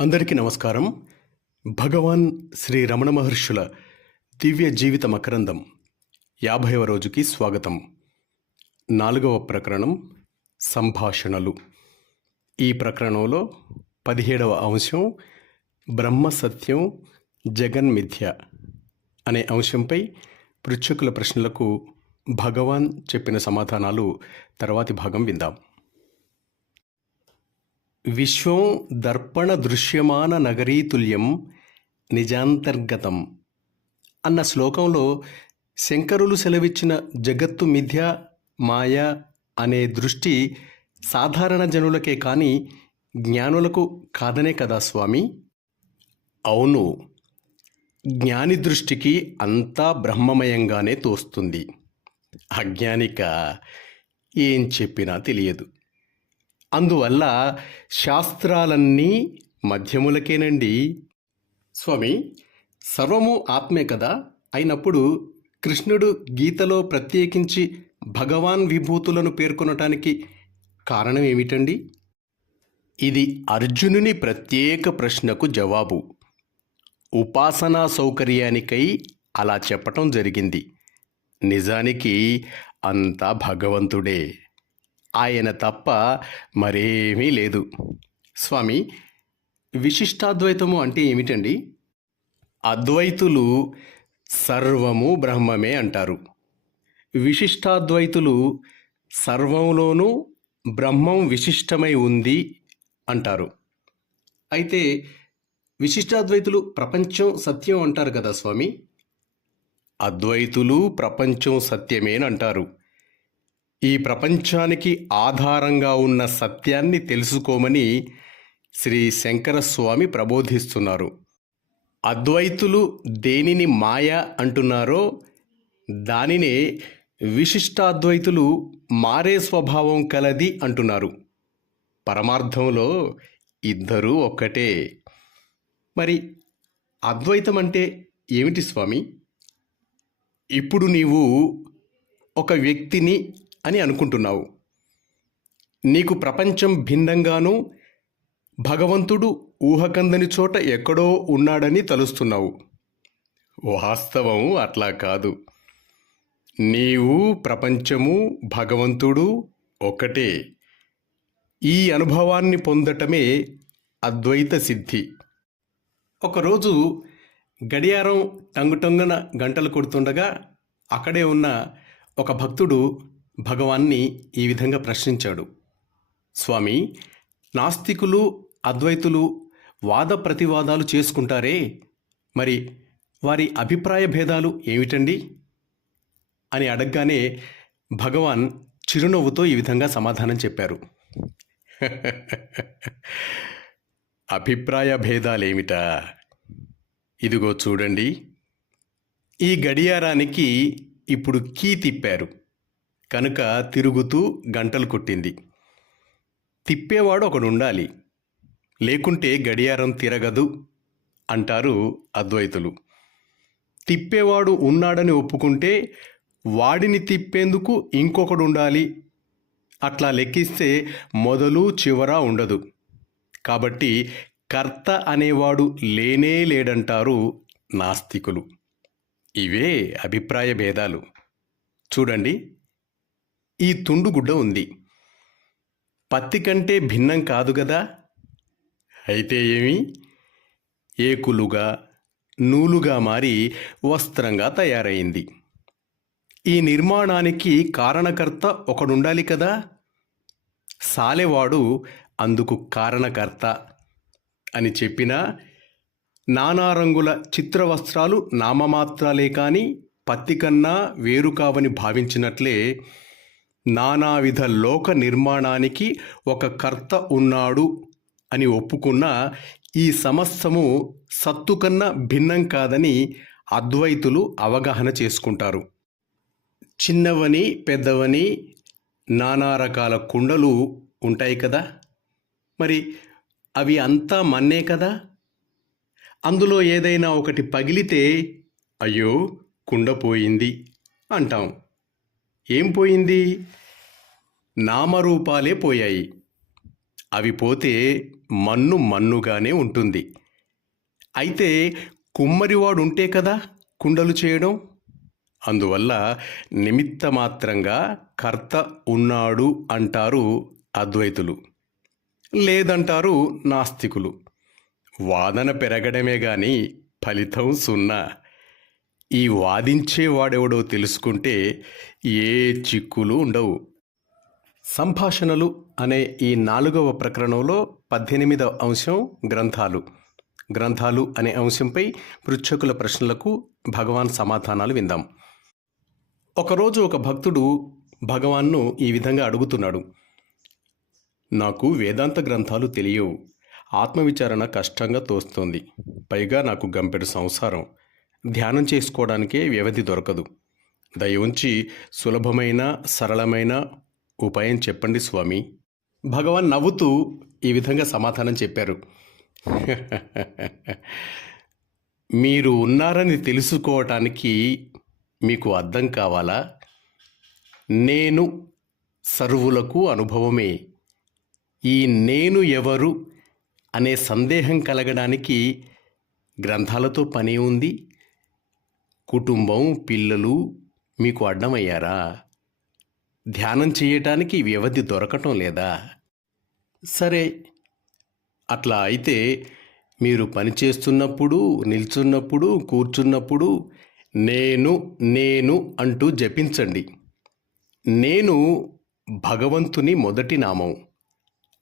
అందరికీ నమస్కారం. భగవాన్ శ్రీ రమణ మహర్షుల దివ్య జీవిత మకరందం యాభైవ రోజుకి స్వాగతం. నాలుగవ ప్రకరణం సంభాషణలు. ఈ ప్రకరణంలో పదిహేడవ అంశం బ్రహ్మ సత్యం జగన్మిథ్య అనే అంశంపై పృచ్ఛకుల ప్రశ్నలకు భగవాన్ చెప్పిన సమాధానాలు తర్వాతి భాగం విందాం. విశ్వం దర్పణ దృశ్యమాన నగరీతుల్యం నిజాంతర్గతం అన్న శ్లోకంలో శంకరులు సెలవిచ్చిన జగత్తు మిథ్య మాయ అనే దృష్టి సాధారణ జనులకే కానీ జ్ఞానులకు కాదనే కదా స్వామి? అవును. జ్ఞాని దృష్టికి అంతా బ్రహ్మమయంగానే తోస్తుంది. అజ్ఞానిక ఏం చెప్పినా తెలియదు. అందువల్ల శాస్త్రాలన్నీ మధ్యములకేనండి. స్వామి సర్వము ఆత్మే కదా? అయినప్పుడు కృష్ణుడు గీతలో ప్రత్యేకించి భగవాన్ విభూతులను పేర్కొనటానికి కారణం ఏమిటండి? ఇది అర్జునుని ప్రత్యేక ప్రశ్నకు జవాబు. ఉపాసనా సౌకర్యానికై అలా చెప్పటం జరిగింది. నిజానికి అంతా భగవంతుడే. ఆయన తప్ప మరేమీ లేదు. స్వామి విశిష్టాద్వైతము అంటే ఏమిటండి? అద్వైతులు సర్వము బ్రహ్మమే అంటారు. విశిష్టాద్వైతులు సర్వంలోనూ బ్రహ్మం విశిష్టమై ఉంది అంటారు. అయితే విశిష్టాద్వైతులు ప్రపంచం సత్యం అంటారు కదా స్వామి? అద్వైతులు ప్రపంచం సత్యమేనంటారు. ఈ ప్రపంచానికి ఆధారంగా ఉన్న సత్యాన్ని తెలుసుకోమని శ్రీ శంకరస్వామి ప్రబోధిస్తున్నారు. అద్వైతులు దేనిని మాయ అంటున్నారో దానినే విశిష్టాద్వైతులు మారే స్వభావం కలది అంటున్నారు. పరమార్థంలో ఇద్దరూ ఒక్కటే. మరి అద్వైతం అంటే ఏమిటి స్వామి? ఇప్పుడు నీవు ఒక వ్యక్తిని అని అనుకుంటున్నావు. నీకు ప్రపంచం భిన్నంగానూ భగవంతుడు ఊహకందని చోట ఎక్కడో ఉన్నాడని తలుస్తున్నావు. వాస్తవం అట్లా కాదు. నీవు ప్రపంచము భగవంతుడు ఒకటే ఈ అనుభవాన్ని పొందటమే అద్వైత సిద్ధి. ఒకరోజు గడియారం టంగుటంగున గంటలు కొడుతుండగా అక్కడే ఉన్న ఒక భక్తుడు భగవాన్ని ఈ విధంగా ప్రశ్నించాడు. స్వామి నాస్తికులు అద్వైతులు వాద ప్రతివాదాలు చేసుకుంటారే? మరి వారి అభిప్రాయ భేదాలు ఏమిటండి? అని అడగగానే భగవాన్ చిరునవ్వుతో ఈ విధంగా సమాధానం చెప్పారు. అభిప్రాయ భేదాలేమిటా? ఇదిగో చూడండి. ఈ గడియారానికి ఇప్పుడు కీ తిప్పారు. కనుక తిరుగుతూ గంటలు కొట్టింది. తిప్పేవాడు ఒకడు ఉండాలి లేకుంటే గడియారం తిరగదు అంటారు అద్వైతులు. తిప్పేవాడు ఉన్నాడని ఒప్పుకుంటే వాడిని తిప్పేందుకు ఇంకొకడు ఉండాలి అట్లా లెక్కిస్తే మొదలు చివర ఉండదు. కాబట్టి కర్త అనేవాడు లేనే లేడంటారు నాస్తికులు. ఇవే అభిప్రాయ భేదాలు. చూడండి. ఈ తుండుగుడ్డ ఉంది. పత్తి కంటే భిన్నం కాదు కదా అయితే ఏమి? ఏకులుగా నూలుగా మారి వస్త్రంగా తయారైంది. ఈ నిర్మాణానికి కారణకర్త ఒకడుండాలి కదా? సాలెవాడు అందుకు కారణకర్త అని చెప్పినా నానా రంగుల చిత్రవస్త్రాలు నామమాత్రాలే కానీ పత్తి కన్నా వేరు కావని భావించినట్లే నానావిధ లోక నిర్మాణానికి ఒక కర్త ఉన్నాడు అని ఒప్పుకున్న ఈ సమస్తము సత్తు కన్నా భిన్నం కాదని అద్వైతులు అవగాహన చేసుకుంటారు. చిన్నవని పెద్దవని నానా రకాల కుండలు ఉంటాయి కదా? మరి అవి అంతా మన్నే కదా? అందులో ఏదైనా ఒకటి పగిలితే అయ్యో కుండ పోయింది అంటాం. ఏం పోయింది? నామరూపాలే పోయాయి. అవి పోతే మన్ను మన్నుగానే ఉంటుంది. అయితే కుమ్మరివాడు ఉంటే కదా కుండలు చేయడం? అందువల్ల నిమిత్తమాత్రంగా కర్త ఉన్నాడు అంటారు అద్వైతులు. లేదంటారు నాస్తికులు. వాదన పెరగడమే గాని ఫలితం సున్నా. ఈ వాదించేవాడెవడో తెలుసుకుంటే ఏ చిక్కులు ఉండవు. సంభాషణలు అనే ఈ నాలుగవ ప్రకరణంలో పద్దెనిమిదవ అంశం గ్రంథాలు. గ్రంథాలు అనే అంశంపై పృచ్ఛకుల ప్రశ్నలకు భగవాన్ సమాధానాలు విందాం. ఒకరోజు ఒక భక్తుడు భగవాన్ను ఈ విధంగా అడుగుతున్నాడు. నాకు వేదాంత గ్రంథాలు తెలియవు. ఆత్మవిచారణ కష్టంగా తోస్తోంది. పైగా నాకు గంపెడు సంసారం. ధ్యానం చేసుకోవడానికే వ్యవధి దొరకదు. దయ ఉంచి సులభమైన సరళమైన ఉపాయం చెప్పండి స్వామి. భగవాన్ నవ్వుతూ ఈ విధంగా సమాధానం చెప్పారు. మీరు ఉన్నారని తెలుసుకోవటానికి మీకు అర్థం కావాలా? నేను సర్వులకు అనుభవమే. ఈ నేను ఎవరు అనే సందేహం కలగడానికి గ్రంథాలతో పని ఉంది. కుటుంబం పిల్లలు మీకు అడ్డమయ్యారా ధ్యానం చేయటానికి వ్యవధి దొరకటం లేదా? సరే అట్లా అయితే మీరు పనిచేస్తున్నప్పుడు నిల్చున్నప్పుడు కూర్చున్నప్పుడు నేను నేను అంటూ జపించండి. నేను భగవంతుని మొదటి నామం.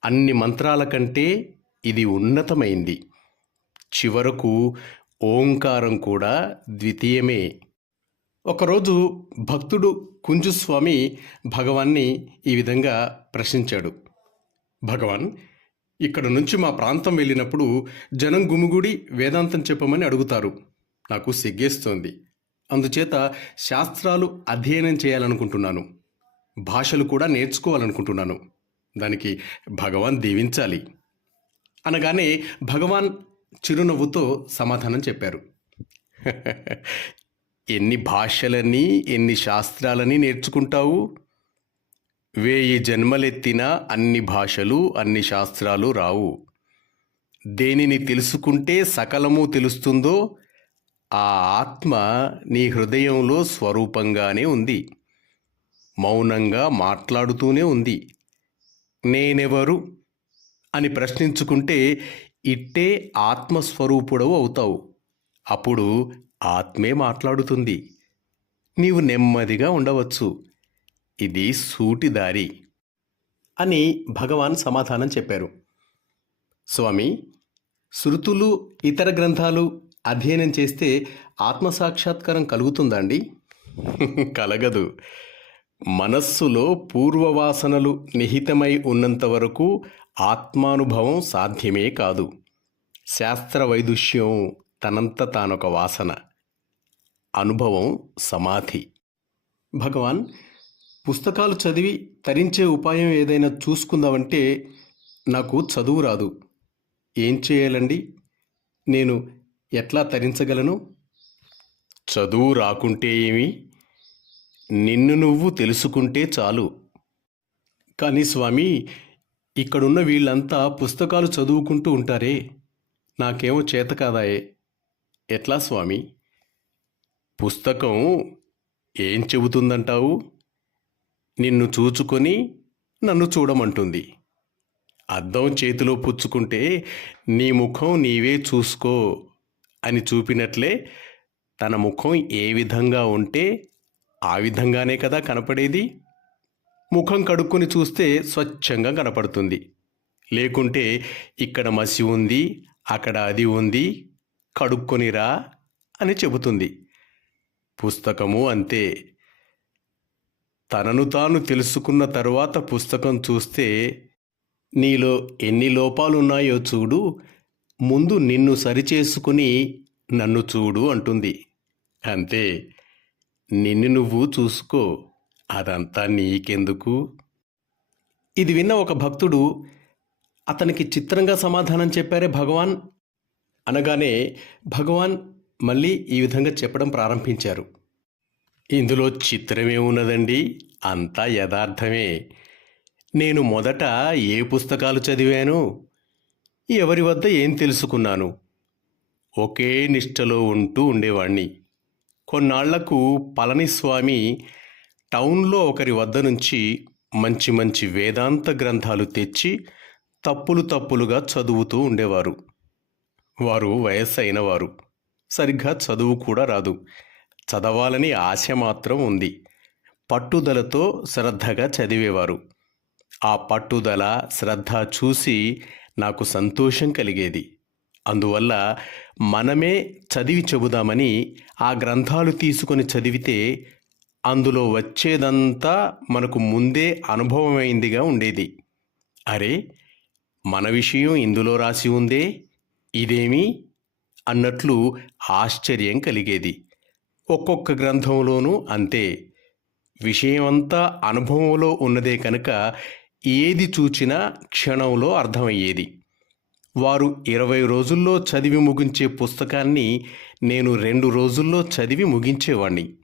అన్ని మంత్రాల కంటే ఇది ఉన్నతమైంది. చివరకు ఓంకారం కూడా ద్వితీయమే. ఒకరోజు భక్తుడు కుంజుస్వామి భగవాన్ని ఈ విధంగా ప్రశ్నించాడు. భగవాన్ ఇక్కడ నుంచి మా ప్రాంతం వెళ్ళినప్పుడు జనం గుమిగుడి వేదాంతం చెప్పమని అడుగుతారు. నాకు సిగ్గేస్తోంది. అందుచేత శాస్త్రాలు అధ్యయనం చేయాలనుకుంటున్నాను. భాషలు కూడా నేర్చుకోవాలనుకుంటున్నాను. దానికి భగవాన్ దీవించాలి. అనగానే భగవాన్ చిరునవ్వుతో సమాధానం చెప్పారు. ఎన్ని భాషలని ఎన్ని శాస్త్రాలని నేర్చుకుంటావు? వేయి జన్మలెత్తినా అన్ని భాషలు అన్ని శాస్త్రాలు రావు. దేనిని తెలుసుకుంటే సకలము తెలుస్తుందో ఆ ఆత్మ నీ హృదయంలో స్వరూపంగానే ఉంది. మౌనంగా మాట్లాడుతూనే ఉంది. నేనెవరు? అని ప్రశ్నించుకుంటే ఇట్టే ఆత్మస్వరూపుడవు అవుతావు. అప్పుడు ఆత్మే మాట్లాడుతుంది. నీవు నెమ్మదిగా ఉండవచ్చు. ఇది సూటిదారి అని భగవాన్ సమాధానం చెప్పారు. స్వామి శృతులు ఇతర గ్రంథాలు అధ్యయనం చేస్తే ఆత్మసాక్షాత్కారం కలుగుతుందండి కలగదు. మనస్సులో పూర్వవాసనలు నిహితమై ఉన్నంత వరకు ఆత్మానుభవం సాధ్యమే కాదు. శాస్త్ర వైదుష్యం తనంత తానొక వాసన. అనుభవం సమాధి. భగవాన్ పుస్తకాలు చదివి తరించే ఉపాయం ఏదైనా చూసుకుందామంటే నాకు చదువు రాదు. ఏం చేయాలండి? నేను ఎట్లా తరించగలను? చదువు రాకుంటే ఏమి? నిన్ను నువ్వు తెలుసుకుంటే చాలు. కానీ స్వామి ఇక్కడున్న వీళ్ళంతా పుస్తకాలు చదువుకుంటూ ఉంటారే. నాకేమో చేత కాదాయే. ఎట్లా స్వామి? పుస్తకం ఏం చెబుతుందంటావు? నిన్ను చూచుకొని నన్ను చూడమంటుంది. అద్దం చేతిలో పుచ్చుకుంటే నీ ముఖం నీవే చూసుకో అని చూపినట్లే తన ముఖం ఏ విధంగా ఉంటే ఆ విధంగానే కదా కనపడేది? ముఖం కడుక్కొని చూస్తే స్వచ్ఛంగా కనపడుతుంది. లేకుంటే ఇక్కడ మసి ఉంది అక్కడ అది ఉంది కడుక్కొనిరా అని చెబుతుంది. పుస్తకము అంతే తనను తాను తెలుసుకున్న తరువాత పుస్తకం చూస్తే నీలో ఎన్ని లోపాలున్నాయో చూడు ముందు నిన్ను సరిచేసుకుని నన్ను చూడు అంటుంది. అంతే నిన్ను నువ్వు చూసుకో అదంతా నీకెందుకు? ఇది విన్న ఒక భక్తుడు అతనికి చిత్రంగా సమాధానం చెప్పారే భగవాన్. అనగానే భగవాన్ మళ్ళీ ఈ విధంగా చెప్పడం ప్రారంభించారు. ఇందులో చిత్రమే ఉన్నదండి. అంతా యథార్థమే. నేను మొదట ఏ పుస్తకాలు చదివాను? ఎవరి వద్ద ఏం తెలుసుకున్నాను? ఒకే నిష్టలో ఉంటూ ఉండేవాణ్ణి. కొన్నాళ్ళకు పళనిస్వామి టౌన్లో ఒకరి వద్ద నుంచి మంచి మంచి వేదాంత గ్రంథాలు తెచ్చి తప్పులు తప్పులుగా చదువుతూ ఉండేవారు. వారు వయస్సైనవారు. అయినవారు సరిగ్గా చదువు కూడా రాదు. చదవాలని ఆశ మాత్రం ఉంది. పట్టుదలతో శ్రద్ధగా చదివేవారు. ఆ పట్టుదల శ్రద్ధ చూసి నాకు సంతోషం కలిగేది. అందువల్ల మనమే చదివి చెబుదామని ఆ గ్రంథాలు తీసుకొని చదివితే అందులో వచ్చేదంతా మనకు ముందే అనుభవమైందిగా ఉండేది. అరే మన విషయం ఇందులో రాసి ఉందే? ఇదేమి? అన్నట్లు ఆశ్చర్యం కలిగేది. ఒక్కొక్క గ్రంథంలోనూ అంతే. విషయమంతా అనుభవంలో ఉన్నదే కనుక ఏది చూచినా క్షణంలో అర్థమయ్యేది. వారు ఇరవై రోజుల్లో చదివి ముగించే పుస్తకాన్ని నేను రెండు రోజుల్లో చదివి ముగించేవాణ్ణి.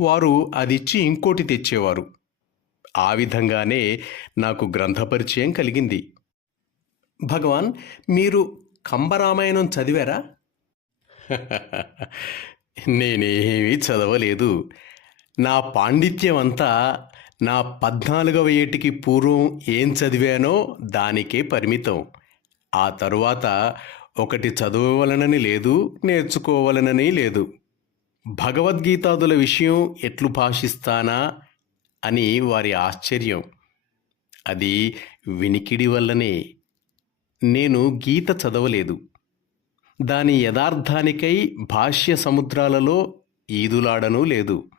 వారు అదిచ్చి ఇంకోటి తెచ్చేవారు. ఆ విధంగానే నాకు గ్రంథ పరిచయం కలిగింది. భగవాన్ మీరు కంబరామాయణం చదివారా? నేనేమీ చదవలేదు. నా పాండిత్యం అంతా నా పద్నాలుగవ ఏటికి పూర్వం ఏం చదివానో దానికే పరిమితం. ఆ తరువాత ఒకటి చదవవలనని లేదు నేర్చుకోవలనని లేదు. భగవద్గీతాదుల విషయం ఎట్లు భాషిస్తానా అని వారి ఆశ్చర్యం. అది వినికిడి వల్లనే. నేను గీత చదవలేదు. దాని యథార్థానికై భాష్య సముద్రాలలో ఈదులాడనూ లేదు.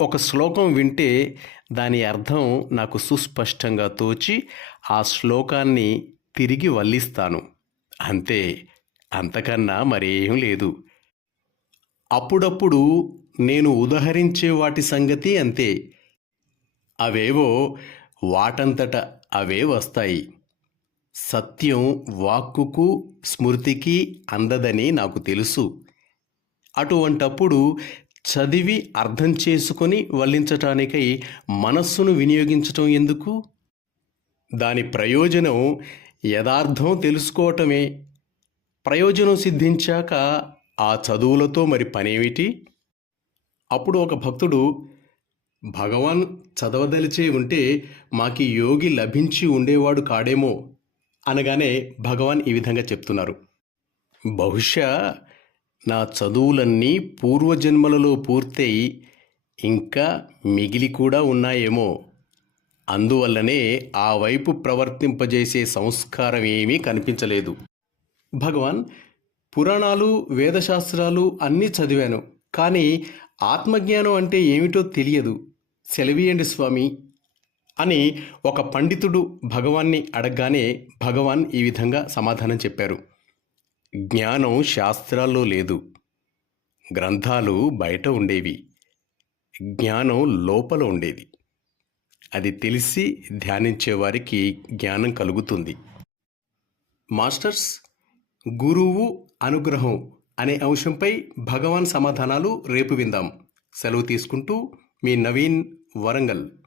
ఒక శ్లోకం వింటే దాని అర్థం నాకు సుస్పష్టంగా తోచి ఆ శ్లోకాన్ని తిరిగి వల్లిస్తాను. అంతే అంతకన్నా మరేం లేదు. అప్పుడప్పుడు నేను ఉదహరించే వాటి సంగతి అంతే. అవేవో వాటంతట అవే వస్తాయి. సత్యం వాక్కుకు స్మృతికి అందదని నాకు తెలుసు. అటువంటప్పుడు చదివి అర్థం చేసుకొని వల్లించటానికై మనస్సును వినియోగించటం ఎందుకు? దాని ప్రయోజనం యథార్థం తెలుసుకోవటమే. ప్రయోజనం సిద్ధించాక ఆ చదువులతో మరి పనేమిటి? అప్పుడు ఒక భక్తుడు భగవాన్ చదవదలిచే ఉంటే మాకి యోగి లభించి ఉండేవాడు కాడేమో. అనగానే భగవాన్ ఈ విధంగా చెప్తున్నారు. బహుశా నా చదువులన్నీ పూర్వజన్మలలో పూర్తయి ఇంకా మిగిలి కూడా ఉన్నాయేమో. అందువల్లనే ఆ వైపు ప్రవర్తింపజేసే సంస్కారం ఏమీ కనిపించలేదు. భగవాన్ పురాణాలు వేదశాస్త్రాలు అన్నీ చదివాను. కానీ ఆత్మజ్ఞానం అంటే ఏమిటో తెలియదు. సెలవియండి స్వామి. అని ఒక పండితుడు భగవాన్ని అడగగానే భగవాన్ ఈ విధంగా సమాధానం చెప్పారు. జ్ఞానం శాస్త్రాల్లో లేదు. గ్రంథాలు బయట ఉండేవి. జ్ఞానం లోపల ఉండేది. అది తెలిసి ధ్యానించే వారికి జ్ఞానం కలుగుతుంది. మాస్టర్స్ గురువు అనుగ్రహం అనే అంశంపై భగవాన్ సమాధానాలు రేపు విందాం. సెలవు తీసుకుంటూ మీ నవీన్ వరంగల్.